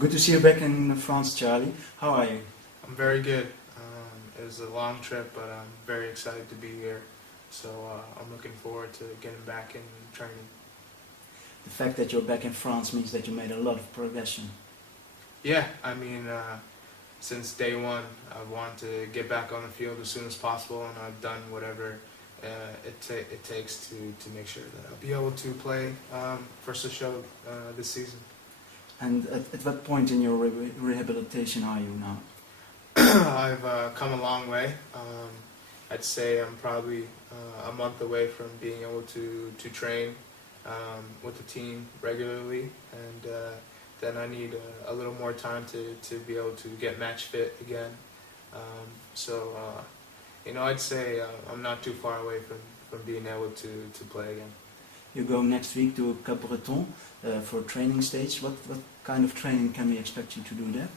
Good to see you back in France, Charlie. How are you? I'm very good. It was a long trip, but I'm very excited to be here. So I'm looking forward to getting back in training. The fact that you're back in France means that you made a lot of progression. Yeah, I mean, since day one, I want to get back on the field as soon as possible, and I've done whatever it takes to make sure that I'll be able to play for Sochaux this season. And at what point in your rehabilitation are you now? I've come a long way. I'd say I'm probably a month away from being able to train with the team regularly, and then I need a little more time to be able to get match fit again. I'd say I'm not too far away from being able to play again. You go next week to Capbreton for a training stage. What kind of training can we expect you to do there?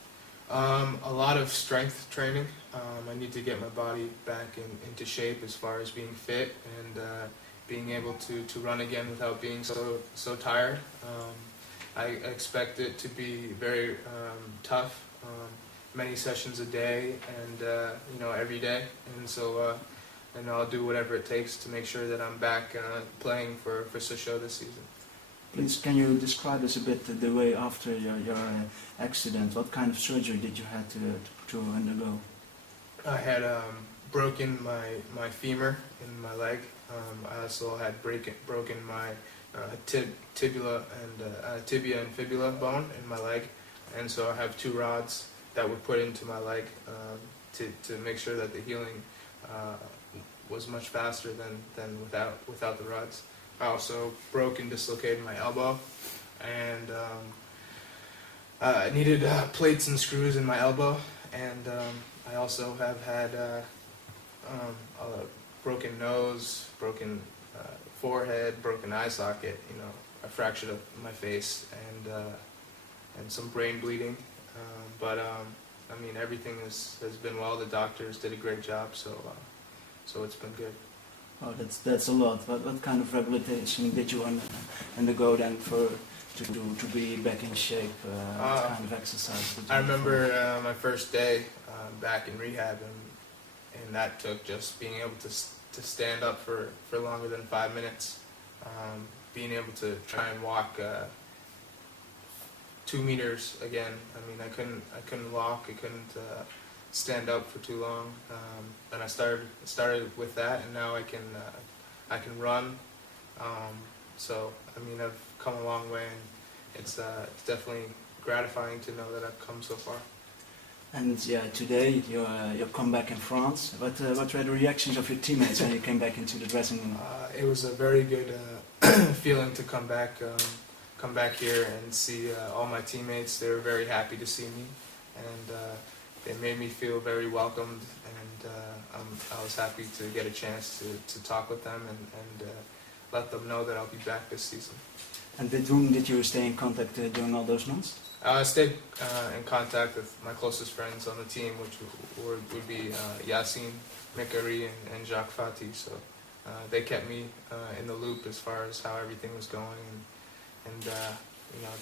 A lot of strength training. I need to get my body back into shape as far as being fit and being able to run again without being so tired. I expect it to be very tough, many sessions a day and every day, and so I'll do whatever it takes to make sure that I'm back playing for Sochaux this season. Please, can you describe us a bit the way after your accident? What kind of surgery did you have to undergo? I had broken my femur in my leg. I also had broken my tibia and fibula bone in my leg, and so I have 2 rods that were put into my leg to make sure that the healing was much faster than without the rods. I also broke and dislocated my elbow, and I needed plates and screws in my elbow, and I also have had a broken nose, broken forehead, broken eye socket, a fracture of my face, and some brain bleeding. But everything has been well. The doctors did a great job, so it's been good. Oh, that's a lot. What kind of rehabilitation did you undergo then to be back in shape? What kind of exercise did you I remember my first day back in rehab, and that took just being able to stand up for longer than 5 minutes, being able to try and walk 2 meters again. I couldn't walk. I couldn't stand up for too long. And I started with that, and now I can run. I've come a long way, and it's definitely gratifying to know that I've come so far. And yeah, today you come back in France. What were the reactions of your teammates when you came back into the dressing room? It was a very good feeling to come back here and see all my teammates. They were very happy to see me, and they made me feel very welcomed. And I was happy to get a chance to talk with them and let them know that I'll be back this season. And with whom did you stay in contact during all those months? I stayed in contact with my closest friends on the team, which would be Yassine, Mikari, and Jacques Fati. So they kept me in the loop as far as how everything was going and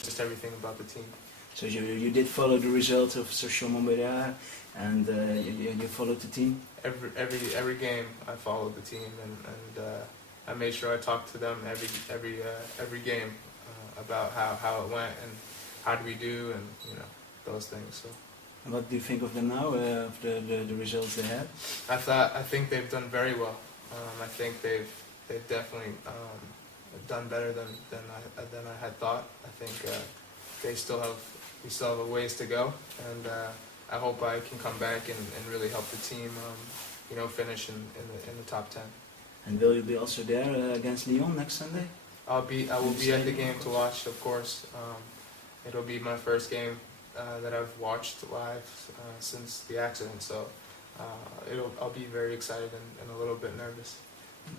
just everything about the team. So you did follow the results of Sochaux Montbéliard, and you followed the team? Every game I followed the team, and I made sure I talked to them every game about how it went and how do we do, and those things. So. And what do you think of them now, of the results they had? I think they've done very well. I think they've definitely done better than I had thought. I think we still have a ways to go, and I hope I can come back and really help the team, finish in the top 10. And will you be also there against Lyon next Sunday? I will be at the game to watch, of course. It'll be my first game that I've watched live since the accident, so I'll be very excited and a little bit nervous.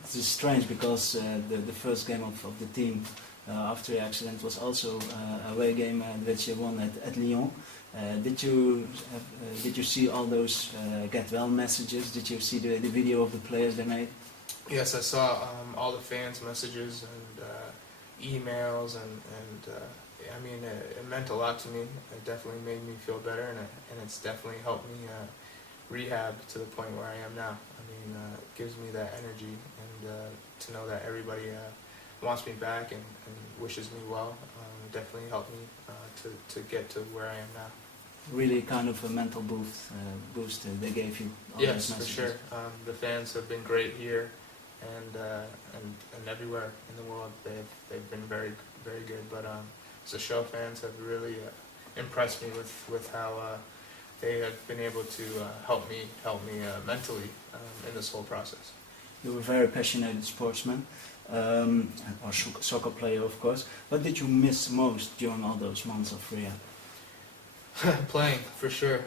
It's strange because the first game of the team after the accident was also a away game which you won at Lyon. Did you see all those get well messages? Did you see the video of the players they made? Yes, I saw all the fans' messages and emails, and I mean, it meant a lot to me. It definitely made me feel better, and it's definitely helped me rehab to the point where I am now. I mean, it gives me that energy, and to know that everybody wants me back and wishes me well, definitely helped me to get to where I am now. Really kind of a mental boost they gave you. All Yes, those for messages. sure. The fans have been great here, and everywhere in the world. They've been very good. But Sochaux fans have really impressed me with how they have been able to help me mentally in this whole process. You were a very passionate sportsman, or soccer player, of course. What did you miss most during all those months of rehab? Playing, for sure.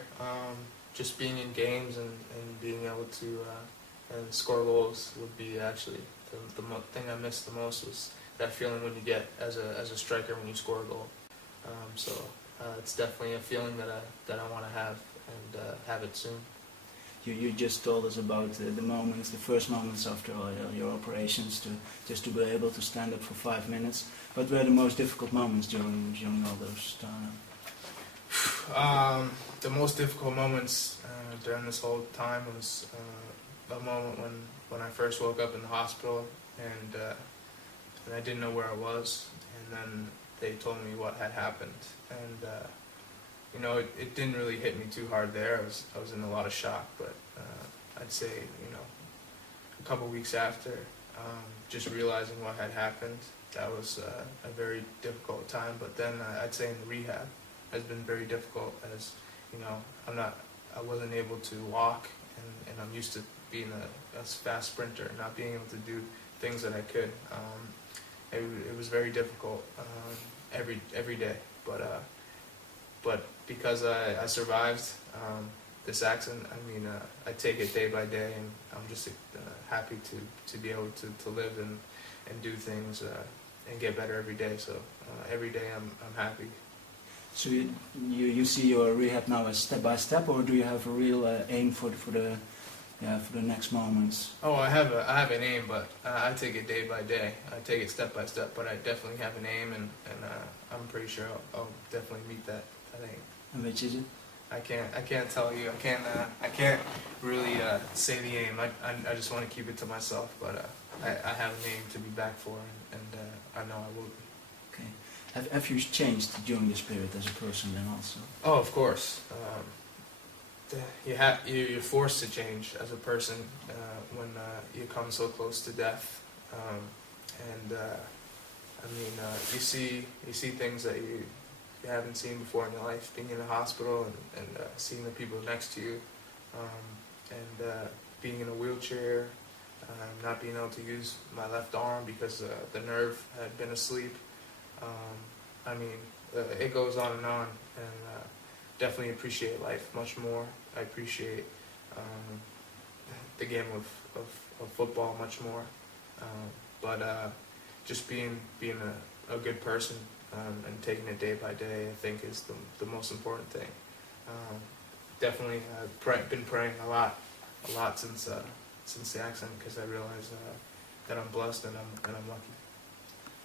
Just being in games and being able to and score goals would be actually the thing I missed the most, was that feeling when you get as a striker when you score a goal. So it's definitely a feeling that I want to have, and have it soon. You just told us about the moments, the first moments after all your operations, to be able to stand up for 5 minutes. What were the most difficult moments during all those times? The most difficult moments during this whole time was the moment when I first woke up in the hospital, and I didn't know where I was, and then they told me what had happened, and you know, it didn't really hit me too hard there. I was in a lot of shock, but I'd say, you know, a couple weeks after, just realizing what had happened, that was a very difficult time. But then I'd say in the rehab has been very difficult, as you know, I wasn't able to walk, and I'm used to being a fast sprinter, not being able to do things that I could. It was very difficult every day, but because I survived this accident, I mean, I take it day by day, and I'm just happy to be able to live and do things and get better every day. So every day I'm happy. So you see your rehab now as step by step, or do you have a real aim for the next moments? Oh, I have an aim, but I take it day by day. I take it step by step, but I definitely have an aim, and I'm pretty sure I'll definitely meet that aim. And which is it? I can't tell you. I can't really say the aim. I just want to keep it to myself, but I have an aim to be back for, and I know I will be. Okay. Have you changed during this period as a person then also? Oh, of course. You're forced to change as a person when you come so close to death, and I mean, you see things that you haven't seen before in your life. Being in a hospital and seeing the people next to you, and being in a wheelchair, not being able to use my left arm because the nerve had been asleep. I mean, it goes on, and definitely appreciate life much more. I appreciate the game of football much more. But just being a good person and taking it day by day, I think, is the most important thing. Definitely been praying a lot since the accident, because I realize that I'm blessed and I'm lucky.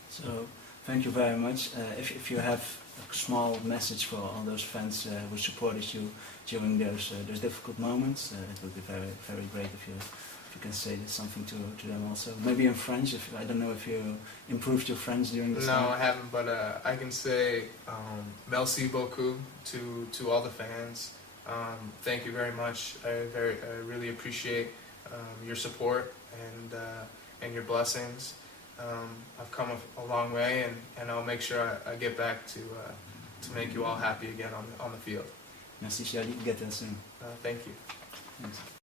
So thank you very much. If you have a small message for all those fans who supported you during those difficult moments, it would be very great if you can say something to them also. Maybe in French. I don't know if you improved your French during this time. No, I haven't, but I can say merci beaucoup to all the fans. Thank you very much. I really appreciate your support and your blessings. I've come a long way, and I'll make sure I get back to make you all happy again on the field. Merci, Charlie. Get well soon. Thank you. Thanks.